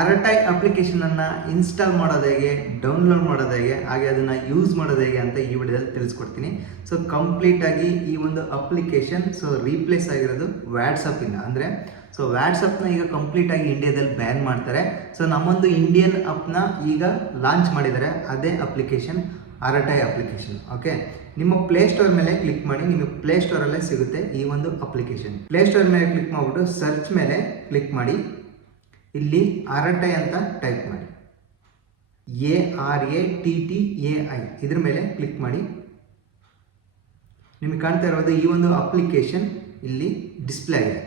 ಅರಟೈ ಅಪ್ಲಿಕೇಶನನ್ನು install ಮಾಡೋದು ಹೇಗೆ, download ಮಾಡೋದು ಹೇಗೆ, ಹಾಗೆ ಅದನ್ನು ಯೂಸ್ ಮಾಡೋದು ಹೇಗೆ ಅಂತ ಈ ವಿಡಿಯೋದಲ್ಲಿ ತಿಳಿಸ್ಕೊಡ್ತೀನಿ. ಸೊ ಕಂಪ್ಲೀಟಾಗಿ ಈ ಒಂದು ಅಪ್ಲಿಕೇಶನ್ ರೀಪ್ಲೇಸ್ ಆಗಿರೋದು ವ್ಯಾಟ್ಸಪ್ಪಿಂದ. ಅಂದರೆ ವ್ಯಾಟ್ಸಪ್ನ ಈಗ ಕಂಪ್ಲೀಟಾಗಿ ಇಂಡಿಯಾದಲ್ಲಿ ಬ್ಯಾನ್ ಮಾಡ್ತಾರೆ. ನಮ್ಮೊಂದು ಇಂಡಿಯನ್ ಆ್ಯಪ್ನ ಈಗ ಲಾಂಚ್ ಮಾಡಿದ್ದಾರೆ. ಅದೇ ಅಪ್ಲಿಕೇಶನ್ ಅರಟೈ ಅಪ್ಲಿಕೇಶನ್. ಓಕೆ, ನಿಮ್ಮ ಪ್ಲೇಸ್ಟೋರ್ ಮೇಲೆ ಕ್ಲಿಕ್ ಮಾಡಿ, ನಿಮಗೆ ಪ್ಲೇಸ್ಟೋರಲ್ಲೇ ಸಿಗುತ್ತೆ ಈ ಒಂದು ಅಪ್ಲಿಕೇಶನ್. ಪ್ಲೇಸ್ಟೋರ್ ಮೇಲೆ ಕ್ಲಿಕ್ ಮಾಡಿಬಿಟ್ಟು ಸರ್ಚ್ ಮೇಲೆ ಕ್ಲಿಕ್ ಮಾಡಿ, ಇಲ್ಲಿ ಅರಟೈ ಅಂತ ಟೈಪ್ ಮಾಡಿ, ARATTAI ಇದ್ರ ಮೇಲೆ ಕ್ಲಿಕ್ ಮಾಡಿ. ನಿಮಗೆ ಕಾಣ್ತಾ ಇರೋದು ಈ ಒಂದು ಅಪ್ಲಿಕೇಶನ್ ಇಲ್ಲಿ ಡಿಸ್ಪ್ಲೇ ಆಗಿದೆ.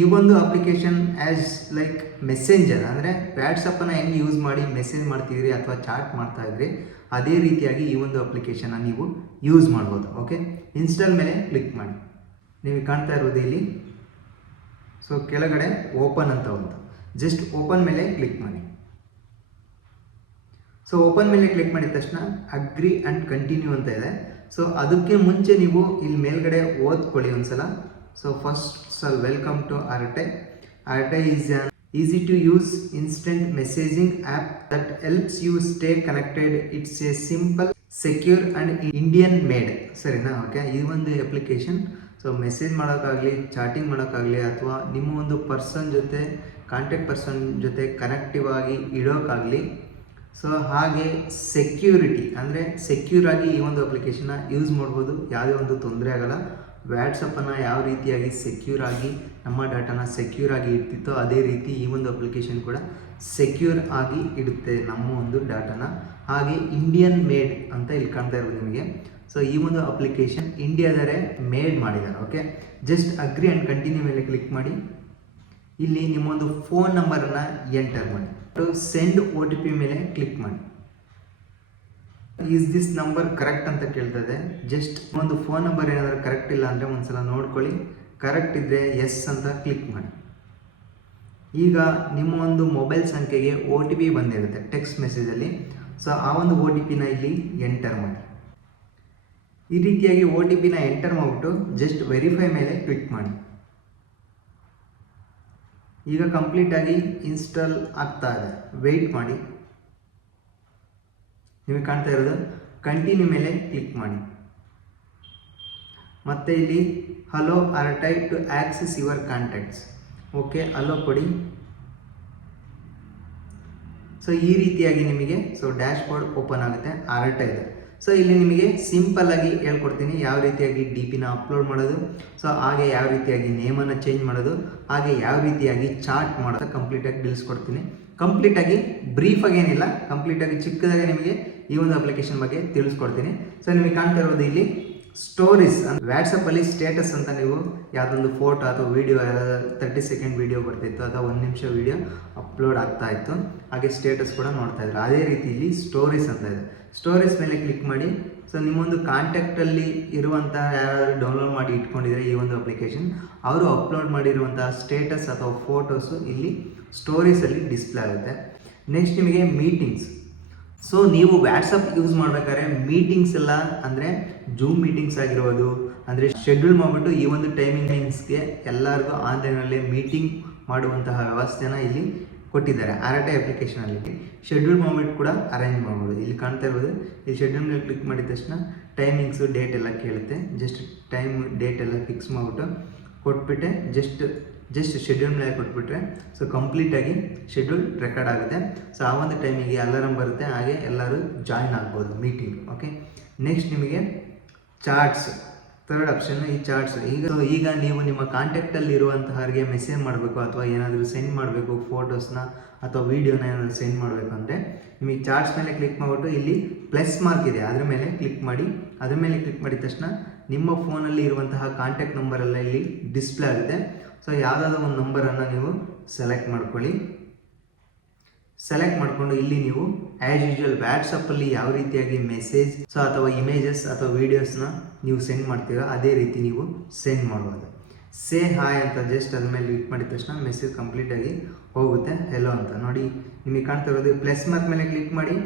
ಈ ಒಂದು ಅಪ್ಲಿಕೇಶನ್ ಆ್ಯಸ್ ಲೈಕ್ ಮೆಸೆಂಜರ್, ಅಂದರೆ ವ್ಯಾಟ್ಸಪ್ಪನ್ನು ಹೆಂಗೆ ಯೂಸ್ ಮಾಡಿ ಮೆಸೇಜ್ ಮಾಡ್ತಿದ್ರಿ ಅಥವಾ ಚಾಟ್ ಮಾಡ್ತಾ ಇದ್ರಿ, ಅದೇ ರೀತಿಯಾಗಿ ಈ ಒಂದು ಅಪ್ಲಿಕೇಶನ್ನ ನೀವು ಯೂಸ್ ಮಾಡ್ಬೋದು. ಓಕೆ, ಇನ್ಸ್ಟಾಲ್ ಮೇಲೆ ಕ್ಲಿಕ್ ಮಾಡಿ. ನಿಮಗೆ ಕಾಣ್ತಾ ಇರೋದು ಇಲ್ಲಿ ಕೆಳಗಡೆ ಓಪನ್ ಅಂತ ಒಂದು, ಜಸ್ಟ್ ಓಪನ್ ಮೇಲೆ ಕ್ಲಿಕ್ ಮಾಡಿ. ಓಪನ್ ಮೇಲೆ ಕ್ಲಿಕ್ ಮಾಡಿದ ತಕ್ಷಣ ಅಗ್ರಿ ಆ್ಯಂಡ್ ಕಂಟಿನ್ಯೂ ಅಂತ ಇದೆ. ಅದಕ್ಕೆ ಮುಂಚೆ ನೀವು ಇಲ್ಲಿ ಮೇಲ್ಗಡೆ ಓದ್ಕೊಳ್ಳಿ ಒಂದ್ಸಲ. First welcome to Arattai. Arattai is an easy to use instant messaging app that helps you stay connected. It's a simple, secure and Indian made. ಸರಿನಾ? ಓಕೆ, ಈ ಒಂದು ಅಪ್ಲಿಕೇಶನ್ ಮೆಸೇಜ್ ಮಾಡೋಕ್ಕಾಗಲಿ, ಚಾಟಿಂಗ್ ಮಾಡೋಕ್ಕಾಗಲಿ, ಅಥವಾ ನಿಮ್ಮ ಒಂದು ಪರ್ಸನ್ ಜೊತೆ ಕಾಂಟ್ಯಾಕ್ಟ್ ಪರ್ಸನ್ ಜೊತೆ ಕನೆಕ್ಟಿವ್ ಆಗಿ ಇಡೋಕ್ಕಾಗಲಿ, ಹಾಗೆ ಸೆಕ್ಯೂರಿಟಿ ಅಂದರೆ ಸೆಕ್ಯೂರ್ ಆಗಿ ಈ ಒಂದು ಅಪ್ಲಿಕೇಶನ್ನ ಯೂಸ್ ಮಾಡ್ಬೋದು. ಯಾವುದೇ ಒಂದು ತೊಂದರೆ ಆಗಲ್ಲ. ವ್ಯಾಟ್ಸಪ್ಪನ್ನು ಯಾವ ರೀತಿಯಾಗಿ ಸೆಕ್ಯೂರ್ ಆಗಿ ನಮ್ಮ ಡಾಟಾನ ಸೆಕ್ಯೂರ್ ಆಗಿ ಇಡ್ತಿತ್ತೋ ಅದೇ ರೀತಿ ಈ ಒಂದು ಅಪ್ಲಿಕೇಶನ್ ಕೂಡ ಸೆಕ್ಯೂರ್ ಆಗಿ ಇಡುತ್ತೆ ನಮ್ಮ ಒಂದು ಡಾಟಾನ. ಹಾಗೆ ಇಂಡಿಯನ್ ಮೇಡ್ ಅಂತ ಇಲ್ಲಿ ಕಾಣ್ತಾ ಇರೋದು ನಿಮಗೆ. ಈ ಒಂದು ಅಪ್ಲಿಕೇಶನ್ ಇಂಡಿಯಾದವರೇ ಮೇಡ್ ಮಾಡಿದ್ದಾರೆ. Okay, just agri and continue ಮೇಲೆ ಕ್ಲಿಕ್ ಮಾಡಿ. ಇಲ್ಲಿ ನಿಮ್ಮೊಂದು ಫೋನ್ ನಂಬರನ್ನು ಎಂಟರ್ ಮಾಡಿ, ಸೆಂಡ್ OTP ಮೇಲೆ ಕ್ಲಿಕ್ ಮಾಡಿ. ಈಸ್ ದಿಸ್ ನಂಬರ್ ಕರೆಕ್ಟ್ ಅಂತ ಕೇಳ್ತದೆ. ಜಸ್ಟ್ ಒಂದು ಫೋನ್ ನಂಬರ್ ಏನಾದರೂ ಕರೆಕ್ಟ್ ಇಲ್ಲ ಅಂದರೆ ಒಂದ್ಸಲ ನೋಡ್ಕೊಳ್ಳಿ. ಕರೆಕ್ಟ್ ಇದ್ದರೆ ಎಸ್ ಅಂತ ಕ್ಲಿಕ್ ಮಾಡಿ. ಈಗ ನಿಮ್ಮ ಒಂದು ಮೊಬೈಲ್ ಸಂಖ್ಯೆಗೆ OTP ಬಂದಿರುತ್ತೆ ಟೆಕ್ಸ್ಟ್ ಮೆಸೇಜಲ್ಲಿ. ಆ ಒಂದು OTPನ ಇಲ್ಲಿ ಎಂಟರ್ ಮಾಡಿ. ಈ ರೀತಿಯಾಗಿ OTPನ ಎಂಟರ್ ಮಾಡಿಬಿಟ್ಟು ಜಸ್ಟ್ ವೆರಿಫೈ ಮೇಲೆ ಕ್ಲಿಕ್ ಮಾಡಿ. ಈಗ ಕಂಪ್ಲೀಟಾಗಿ ಇನ್ಸ್ಟಾಲ್ ಆಗ್ತಾ ಇದೆ, ವೆಯ್ಟ್ ಮಾಡಿ. ನಿಮಗೆ ಕಾಣ್ತಾ ಇರೋದು ಕಂಟಿನ್ಯೂ ಮೇಲೆ ಕ್ಲಿಕ್ ಮಾಡಿ. ಮತ್ತೆ ಇಲ್ಲಿ hello Arattai to access your contacts. Okay, hello ಕೊಡಿ. ಈ ರೀತಿಯಾಗಿ ನಿಮಗೆ ಡ್ಯಾಶ್ ಬೋರ್ಡ್ ಓಪನ್ ಆಗುತ್ತೆ. ಅರಟೈ ಇದೆ. ಇಲ್ಲಿ ನಿಮಗೆ ಸಿಂಪಲ್ ಆಗಿ ಹೇಳ್ಕೊಡ್ತೀನಿ ಯಾವ ರೀತಿಯಾಗಿ DPನ ಅಪ್ಲೋಡ್ ಮಾಡೋದು, ಹಾಗೆ ಯಾವ ರೀತಿಯಾಗಿ ನೇಮನ್ನು ಚೇಂಜ್ ಮಾಡೋದು, ಹಾಗೆ ಯಾವ ರೀತಿಯಾಗಿ ಚಾಟ್ ಮಾಡೋದು ಕಂಪ್ಲೀಟಾಗಿ ತಿಳಿಸ್ಕೊಡ್ತೀನಿ. ಕಂಪ್ಲೀಟಾಗಿ ಬ್ರೀಫಾಗಿ ಏನಿಲ್ಲ, ಕಂಪ್ಲೀಟಾಗಿ ಚಿಕ್ಕದಾಗಿ ನಿಮಗೆ ಈ ಒಂದು ಅಪ್ಲಿಕೇಶನ್ ಬಗ್ಗೆ ತಿಳಿಸ್ಕೊಡ್ತೀನಿ. ನಿಮಗೆ ಕಾಣ್ತಾ ಇರೋದು ಇಲ್ಲಿ ಸ್ಟೋರೀಸ್, ವ್ಯಾಟ್ಸಪ್ಪಲ್ಲಿ ಸ್ಟೇಟಸ್ ಅಂತ ನೀವು ಯಾವುದೊಂದು ಫೋಟೋ ಅಥವಾ ವೀಡಿಯೋ, 30 ಸೆಕೆಂಡ್ ವೀಡಿಯೋ ಬರ್ತಿತ್ತು ಅಥವಾ 1 ನಿಮಿಷ ವೀಡಿಯೋ ಅಪ್ಲೋಡ್ ಆಗ್ತಾ ಇತ್ತು, ಹಾಗೆ ಸ್ಟೇಟಸ್ ಕೂಡ ನೋಡ್ತಾ ಇದ್ರು. ಅದೇ ರೀತಿ ಇಲ್ಲಿ ಸ್ಟೋರೀಸ್ ಅಂತ ಇದೆ. ಸ್ಟೋರೀಸ್ ಮೇಲೆ ಕ್ಲಿಕ್ ಮಾಡಿ. ನಿಮ್ಮೊಂದು ಕಾಂಟ್ಯಾಕ್ಟಲ್ಲಿ ಇರುವಂತಹ ಯಾರಾದರೂ ಡೌನ್ಲೋಡ್ ಮಾಡಿ ಇಟ್ಕೊಂಡಿದ್ರೆ ಈ ಒಂದು ಅಪ್ಲಿಕೇಶನ್, ಅವರು ಅಪ್ಲೋಡ್ ಮಾಡಿರುವಂತಹ ಸ್ಟೇಟಸ್ ಅಥವಾ ಫೋಟೋಸು ಇಲ್ಲಿ ಸ್ಟೋರೀಸಲ್ಲಿ ಡಿಸ್ಪ್ಲೇ ಆಗುತ್ತೆ. ನೆಕ್ಸ್ಟ್ ನಿಮಗೆ ಮೀಟಿಂಗ್ಸ್. ನೀವು ವ್ಯಾಟ್ಸಪ್ ಯೂಸ್ ಮಾಡಬೇಕಾದ್ರೆ ಮೀಟಿಂಗ್ಸ್ ಎಲ್ಲ ಅಂದರೆ ಜೂಮ್ ಮೀಟಿಂಗ್ಸ್ ಆಗಿರ್ಬೋದು, ಅಂದರೆ ಶೆಡ್ಯೂಲ್ ಮಾಡಿಬಿಟ್ಟು ಈ ಒಂದು ಟೈಮಿಂಗ್ಸ್ಗೆ ಎಲ್ಲರಿಗೂ ಆನ್ಲೈನಲ್ಲಿ ಮೀಟಿಂಗ್ ಮಾಡುವಂತಹ ವ್ಯವಸ್ಥೆನ ಇಲ್ಲಿ ಕೊಟ್ಟಿದ್ದಾರೆ ಅರಟೈ ಅಪ್ಲಿಕೇಶನಲ್ಲಿ. ಶೆಡ್ಯೂಲ್ ಮಾಡಿಬಿಟ್ಟು ಕೂಡ ಅರೇಂಜ್ ಮಾಡ್ಬೋದು. ಇಲ್ಲಿ ಕಾಣ್ತಾ ಇರ್ಬೋದು, ಇಲ್ಲಿ ಶೆಡ್ಯೂಲ್ ಮೇಲೆ ಕ್ಲಿಕ್ ಮಾಡಿದ ತಕ್ಷಣ ಟೈಮಿಂಗ್ಸು, ಡೇಟ್ ಎಲ್ಲ ಕೇಳುತ್ತೆ. ಜಸ್ಟ್ ಟೈಮ್ ಡೇಟ್ ಎಲ್ಲ ಫಿಕ್ಸ್ ಮಾಡಿಬಿಟ್ಟು ಕೊಟ್ಬಿಟ್ಟೆ ಜಸ್ಟ್ ಶೆಡ್ಯೂಲ್ ಮೇಲೆ ಕೊಟ್ಬಿಟ್ರೆ ಕಂಪ್ಲೀಟಾಗಿ ಶೆಡ್ಯೂಲ್ ರೆಕಾರ್ಡ್ ಆಗುತ್ತೆ. ಆ ಒಂದು ಟೈಮಿಗೆ ಅಲಾರಮ್ ಬರುತ್ತೆ, ಹಾಗೆ ಎಲ್ಲರೂ ಜಾಯಿನ್ ಆಗ್ಬೋದು ಮೀಟಿಂಗ್. ಓಕೆ, ನೆಕ್ಸ್ಟ್ ನಿಮಗೆ ಚಾರ್ಟ್ಸ್, ಥರ್ಡ್ ಆಪ್ಷನ್ ಈ ಚಾರ್ಟ್ಸ್. ಈಗ ನೀವು ನಿಮ್ಮ ಕಾಂಟ್ಯಾಕ್ಟಲ್ಲಿ ಇರುವಂತಹವರಿಗೆ ಮೆಸೇಜ್ ಮಾಡಬೇಕು ಅಥವಾ ಏನಾದರೂ ಸೆಂಡ್ ಮಾಡಬೇಕು, ಫೋಟೋಸ್ನ ಅಥವಾ ವೀಡಿಯೋನ ಏನಾದರೂ ಸೆಂಡ್ ಮಾಡಬೇಕು ಅಂದರೆ ನಿಮಗೆ ಚಾರ್ಟ್ಸ್ ಮೇಲೆ ಕ್ಲಿಕ್ ಮಾಡಿಬಿಟ್ಟು ಇಲ್ಲಿ ಪ್ಲಸ್ ಮಾರ್ಕ್ ಇದೆ, ಅದ್ರ ಮೇಲೆ ಕ್ಲಿಕ್ ಮಾಡಿ. ಅದ್ರ ಮೇಲೆ ಕ್ಲಿಕ್ ಮಾಡಿದ ತಕ್ಷಣ ನಿಮ್ಮ ಫೋನಲ್ಲಿ ಇರುವಂತಹ ಕಾಂಟ್ಯಾಕ್ಟ್ ನಂಬರೆಲ್ಲ ಇಲ್ಲಿ ಡಿಸ್ಪ್ಲೇ ಆಗುತ್ತೆ. ಯಾವುದಾದ್ರೂ ಒಂದು ನಂಬರನ್ನು ನೀವು ಸೆಲೆಕ್ಟ್ ಮಾಡ್ಕೊಳ್ಳಿ. ಸೆಲೆಕ್ಟ್ ಮಾಡಿಕೊಂಡು ಇಲ್ಲಿ ನೀವು ಆ್ಯಸ್ ಯೂಶುವಲ್ ವ್ಯಾಟ್ಸಪ್ಪಲ್ಲಿ ಯಾವ ರೀತಿಯಾಗಿ ಮೆಸೇಜ್ ಅಥವಾ ಇಮೇಜಸ್ ಅಥವಾ ವೀಡಿಯೋಸ್ನ ನೀವು ಸೆಂಡ್ ಮಾಡ್ತೀರೋ ಅದೇ ರೀತಿ ನೀವು ಸೆಂಡ್ ಮಾಡ್ಬೋದು. ಸೇ ಹಾಯ್ ಅಂತ ಜಸ್ಟ್ ಅದ್ರ ಮೇಲೆ ಕ್ಲಿಕ್ ಮಾಡಿದ ತಕ್ಷಣ ಮೆಸೇಜ್ ಕಂಪ್ಲೀಟಾಗಿ ಹೋಗುತ್ತೆ, ಹೆಲೋ ಅಂತ. ನೋಡಿ ನಿಮಗೆ ಕಾಣ್ತಾ ಇರೋದು ಪ್ಲಸ್ ಮಾರ್ಕ್ ಮೇಲೆ ಕ್ಲಿಕ್ ಮಾಡಿ.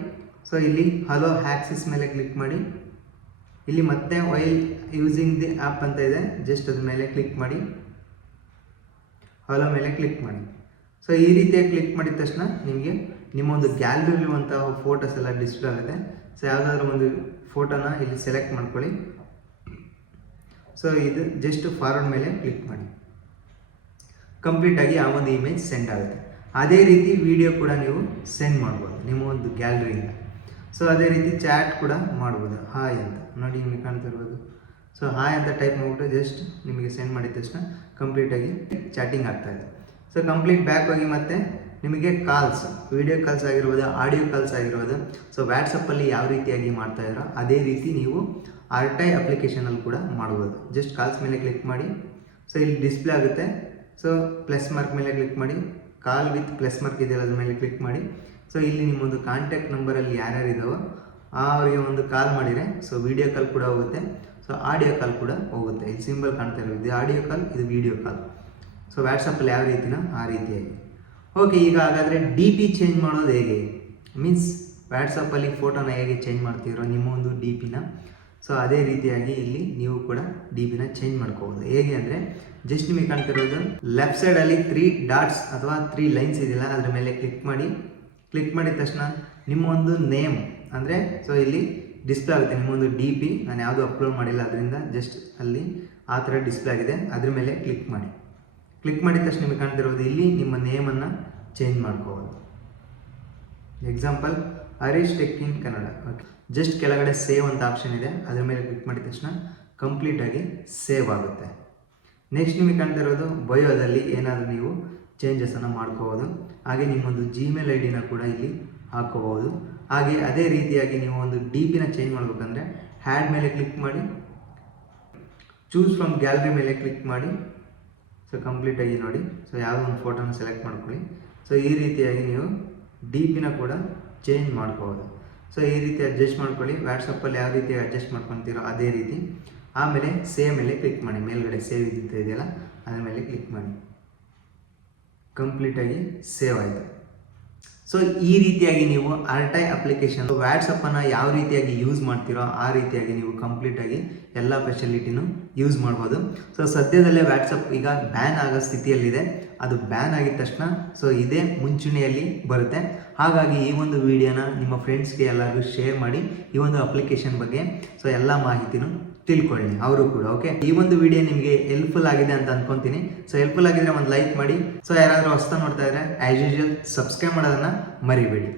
ಇಲ್ಲಿ ಹಲೋ ಆಕ್ಸಿಸ್ ಮೇಲೆ ಕ್ಲಿಕ್ ಮಾಡಿ. ಇಲ್ಲಿ ಮತ್ತೆ ವೈಲ್ ಯೂಸಿಂಗ್ ದಿ ಆ್ಯಪ್ ಅಂತ ಇದೆ, ಜಸ್ಟ್ ಅದ್ರ ಮೇಲೆ ಕ್ಲಿಕ್ ಮಾಡಿ. ಹಲೋ ಮೇಲೆ ಕ್ಲಿಕ್ ಮಾಡಿ. ಸೊ ಈ ರೀತಿಯಾಗಿ ಕ್ಲಿಕ್ ಮಾಡಿದ ತಕ್ಷಣ ನಿಮಗೆ ನಿಮ್ಮ ಒಂದು ಗ್ಯಾಲರಿಲಿರುವಂಥ ಫೋಟೋಸ್ ಎಲ್ಲ ಡಿಸ್ಪ್ಲೇ ಆಗುತ್ತೆ. ಸೊ ಯಾವುದಾದ್ರೂ ಒಂದು ಫೋಟೋನ ಇಲ್ಲಿ ಸೆಲೆಕ್ಟ್ ಮಾಡ್ಕೊಳ್ಳಿ. ಸೊ ಇದು ಜಸ್ಟ್ ಫಾರ್ವರ್ಡ್ ಮೇಲೆ ಕ್ಲಿಕ್ ಮಾಡಿ, ಕಂಪ್ಲೀಟಾಗಿ ಆ ಒಂದು ಇಮೇಜ್ ಸೆಂಡ್ ಆಗುತ್ತೆ. ಅದೇ ರೀತಿ ವಿಡಿಯೋ ಕೂಡ ನೀವು ಸೆಂಡ್ ಮಾಡ್ಬೋದು ನಿಮ್ಮ ಒಂದು ಗ್ಯಾಲರಿಯಿಂದ. ಸೊ ಅದೇ ರೀತಿ ಚಾಟ್ ಕೂಡ ಮಾಡ್ಬೋದು. ಹಾಯ್ ಅಂತ ನೋಡಿ ನಿಮಗೆ ಕಾಣ್ತಿರ್ಬೋದು. ಸೊ ಹಾಯ್ ಅಂತ ಟೈಪ್ ಮಾಡಿಬಿಟ್ಟು ಜಸ್ಟ್ ನಿಮಗೆ ಸೆಂಡ್ ಮಾಡಿದ ತಕ್ಷಣ ಕಂಪ್ಲೀಟಾಗಿ ಚಾಟಿಂಗ್ ಆಗ್ತಾಯಿದೆ. ಸೊ ಕಂಪ್ಲೀಟ್ ಬ್ಯಾಕ್ ಹೋಗಿ ಮತ್ತೆ ನಿಮಗೆ ಕಾಲ್ಸ್, ವಿಡಿಯೋ ಕಾಲ್ಸ್ ಆಗಿರ್ಬೋದು, ಆಡಿಯೋ ಕಾಲ್ಸ್ ಆಗಿರ್ಬೋದು. ಸೊ ವ್ಯಾಟ್ಸಪ್ಪಲ್ಲಿ ಯಾವ ರೀತಿಯಾಗಿ ಮಾಡ್ತಾಯಿರೋ ಅದೇ ರೀತಿ ನೀವು ಆರ್ಟೈ ಅಪ್ಲಿಕೇಶನಲ್ಲಿ ಕೂಡ ಮಾಡ್ಬೋದು. ಜಸ್ಟ್ ಕಾಲ್ಸ್ ಮೇಲೆ ಕ್ಲಿಕ್ ಮಾಡಿ. ಸೊ ಇಲ್ಲಿ ಡಿಸ್ಪ್ಲೇ ಆಗುತ್ತೆ. ಸೊ ಪ್ಲಸ್ ಮಾರ್ಕ್ ಮೇಲೆ ಕ್ಲಿಕ್ ಮಾಡಿ, ಕಾಲ್ ವಿತ್ ಪ್ಲಸ್ ಮಾರ್ಕ್ ಇದೆಯಲ್ಲ ಅದ್ರ ಮೇಲೆ ಕ್ಲಿಕ್ ಮಾಡಿ. ಸೊ ಇಲ್ಲಿ ನಿಮ್ಮೊಂದು ಕಾಂಟ್ಯಾಕ್ಟ್ ನಂಬರಲ್ಲಿ ಯಾರ್ಯಾರು ಇದ್ದಾವೋ ಅವರಿಗೆ ಒಂದು ಕಾಲ್ ಮಾಡಿದರೆ ಸೊ ವಿಡಿಯೋ ಕಾಲ್ ಕೂಡ ಹೋಗುತ್ತೆ. ಸೊ ಆಡಿಯೋ ಕಾಲ್ ಕೂಡ ಹೋಗುತ್ತೆ. ಇಲ್ಲಿ ಸಿಂಬಲ್ ಕಾಣ್ತಾ ಇರೋದು ಇದು ಆಡಿಯೋ ಕಾಲ್, ಇದು ವಿಡಿಯೋ ಕಾಲ್. ಸೊ ವ್ಯಾಟ್ಸಪ್ಪಲ್ಲಿ ಯಾವ ರೀತಿನೋ ಆ ರೀತಿಯಾಗಿ. ಓಕೆ, ಈಗ ಹಾಗಾದರೆ ಡಿ ಪಿ ಚೇಂಜ್ ಮಾಡೋದು ಹೇಗೆ, ಮೀನ್ಸ್ ವ್ಯಾಟ್ಸಪ್ಪಲ್ಲಿ ಫೋಟೋನ ಹೇಗೆ ಚೇಂಜ್ ಮಾಡ್ತೀರೋ ನಿಮ್ಮ ಒಂದು ಡಿ ಪಿನ, ಸೊ ಅದೇ ರೀತಿಯಾಗಿ ಇಲ್ಲಿ ನೀವು ಕೂಡ ಡಿ ಪಿನ ಚೇಂಜ್ ಮಾಡ್ಕೋಬೋದು. ಹೇಗೆ ಅಂದರೆ ಜಸ್ಟ್ ನಿಮಗೆ ಕಾಣ್ತಿರೋದು ಲೆಫ್ಟ್ ಸೈಡಲ್ಲಿ 3 ಡಾಟ್ಸ್ ಅಥವಾ 3 ಲೈನ್ಸ್ ಇದೆಯಲ್ಲ ಅದ್ರ ಮೇಲೆ ಕ್ಲಿಕ್ ಮಾಡಿ. ಕ್ಲಿಕ್ ಮಾಡಿದ ತಕ್ಷಣ ನಿಮ್ಮ ಒಂದು ನೇಮ್ ಅಂದರೆ ಸೊ ಇಲ್ಲಿ ಡಿಸ್ಪ್ಲೇ ಆಗುತ್ತೆ ನಿಮ್ಮೊಂದು ಡಿ ಪಿ. ನಾನು ಯಾವುದೂ ಅಪ್ಲೋಡ್ ಮಾಡಿಲ್ಲ ಅದರಿಂದ ಜಸ್ಟ್ ಅಲ್ಲಿ ಆ ಥರ ಡಿಸ್ಪ್ಲೇ ಆಗಿದೆ. ಅದ್ರ ಮೇಲೆ ಕ್ಲಿಕ್ ಮಾಡಿ. ಕ್ಲಿಕ್ ಮಾಡಿದ ತಕ್ಷಣ ನಿಮಗೆ ಕಾಣ್ತಿರೋದು ಇಲ್ಲಿ ನಿಮ್ಮ ನೇಮನ್ನು ಚೇಂಜ್ ಮಾಡ್ಕೋಬೋದು. Example Harish tech in Kannada. Okay, just ಕೆಳಗಡೆ ಸೇವ್ ಅಂತ ಆಪ್ಷನ್ ಇದೆ, ಅದ್ರ ಮೇಲೆ ಕ್ಲಿಕ್ ಮಾಡಿದ ತಕ್ಷಣ ಕಂಪ್ಲೀಟಾಗಿ ಸೇವ್ ಆಗುತ್ತೆ. ನೆಕ್ಸ್ಟ್ ನಿಮಗೆ ಕಾಣ್ತಾ ಇರೋದು ಬಯೋದಲ್ಲಿ ಏನಾದರೂ ನೀವು ಚೇಂಜಸನ್ನು ಮಾಡ್ಕೋಬೋದು. ಹಾಗೆ ನಿಮ್ಮೊಂದು ಜಿಮೇಲ್ ಐ ಡಿನ ಕೂಡ ಇಲ್ಲಿ ಹಾಕೋಬೋದು. ಹಾಗೆ ಅದೇ ರೀತಿಯಾಗಿ ನೀವು ಒಂದು ಡಿ ಪಿನ ಚೇಂಜ್ ಮಾಡಬೇಕಂದ್ರೆ ಹ್ಯಾಡ್ ಮೇಲೆ ಕ್ಲಿಕ್ ಮಾಡಿ, ಚೂಸ್ ಫ್ರಮ್ ಗ್ಯಾಲರಿ ಮೇಲೆ ಕ್ಲಿಕ್ ಮಾಡಿ. ಸೊ ಕಂಪ್ಲೀಟಾಗಿ ನೋಡಿ. ಸೊ ಯಾವುದೋ ಒಂದು ಫೋಟೋನ ಸೆಲೆಕ್ಟ್ ಮಾಡ್ಕೊಳ್ಳಿ. ಸೊ ಈ ರೀತಿಯಾಗಿ ನೀವು ಡಿ ಪಿನ ಕೂಡ ಚೇಂಜ್ ಮಾಡ್ಕೋಬೋದು. ಸೊ ಈ ರೀತಿ ಅಡ್ಜಸ್ಟ್ ಮಾಡ್ಕೊಳ್ಳಿ. ವ್ಯಾಟ್ಸಪ್ಪಲ್ಲಿ ಯಾವ ರೀತಿ ಅಡ್ಜಸ್ಟ್ ಮಾಡ್ಕೊತೀರೋ ಅದೇ ರೀತಿ. ಆಮೇಲೆ ಸೇವ್ ಮೇಲೆ ಕ್ಲಿಕ್ ಮಾಡಿ. ಮೇಲ್ಗಡೆ ಸೇವ್ ಇದೆಯಲ್ಲ ಅದ್ರ ಮೇಲೆ ಕ್ಲಿಕ್ ಮಾಡಿ. ಕಂಪ್ಲೀಟಾಗಿ ಸೇವ್ ಆಯಿತು. ಸೊ ಈ ರೀತಿಯಾಗಿ ನೀವು ಆರ್ಟೈ ಅಪ್ಲಿಕೇಶನ್ ವ್ಯಾಟ್ಸಪ್ಪನ್ನು ಯಾವ ರೀತಿಯಾಗಿ ಯೂಸ್ ಮಾಡ್ತೀರೋ ಆ ರೀತಿಯಾಗಿ ನೀವು ಕಂಪ್ಲೀಟಾಗಿ ಎಲ್ಲ ಫೆಸಿಲಿಟಿನೂ ಯೂಸ್ ಮಾಡ್ಬೋದು. ಸೊ ಸದ್ಯದಲ್ಲೇ ವ್ಯಾಟ್ಸಪ್ ಈಗ ಬ್ಯಾನ್ ಆಗೋ ಸ್ಥಿತಿಯಲ್ಲಿದೆ. ಅದು ಬ್ಯಾನ್ ಆಗಿದ ತಕ್ಷಣ ಸೊ ಇದೇ ಮುಂಚೂಣಿಯಲ್ಲಿ ಬರುತ್ತೆ. ಹಾಗಾಗಿ ಈ ಒಂದು ವಿಡಿಯೋನ ನಿಮ್ಮ ಫ್ರೆಂಡ್ಸ್ಗೆ ಎಲ್ಲರಿಗೂ ಶೇರ್ ಮಾಡಿ. ಈ ಒಂದು ಅಪ್ಲಿಕೇಶನ್ ಬಗ್ಗೆ ಸೊ ಎಲ್ಲ ಮಾಹಿತಿನೂ ತಿಳ್ಕೊಳ್ಳಿ ಅವರು ಕೂಡ. ಓಕೆ, ಈ ಒಂದು ವಿಡಿಯೋ ನಿಮಗೆ ಹೆಲ್ಪ್ಫುಲ್ ಆಗಿದೆ ಅಂತ ಅನ್ಕೊಂತೀನಿ. ಸೊ ಹೆಲ್ಪ್ಫುಲ್ ಆಗಿದ್ರೆ ಒಂದು ಲೈಕ್ ಮಾಡಿ. ಸೊ ಯಾರಾದರೂ ಹೊಸ್ತಾ ನೋಡ್ತಾ ಇದ್ರೆ ಆ್ಯಸ್ ಯೂಶುವಲ್ ಸಬ್ಸ್ಕ್ರೈಬ್ ಮಾಡೋದನ್ನು ಮರಿಬೇಡಿ.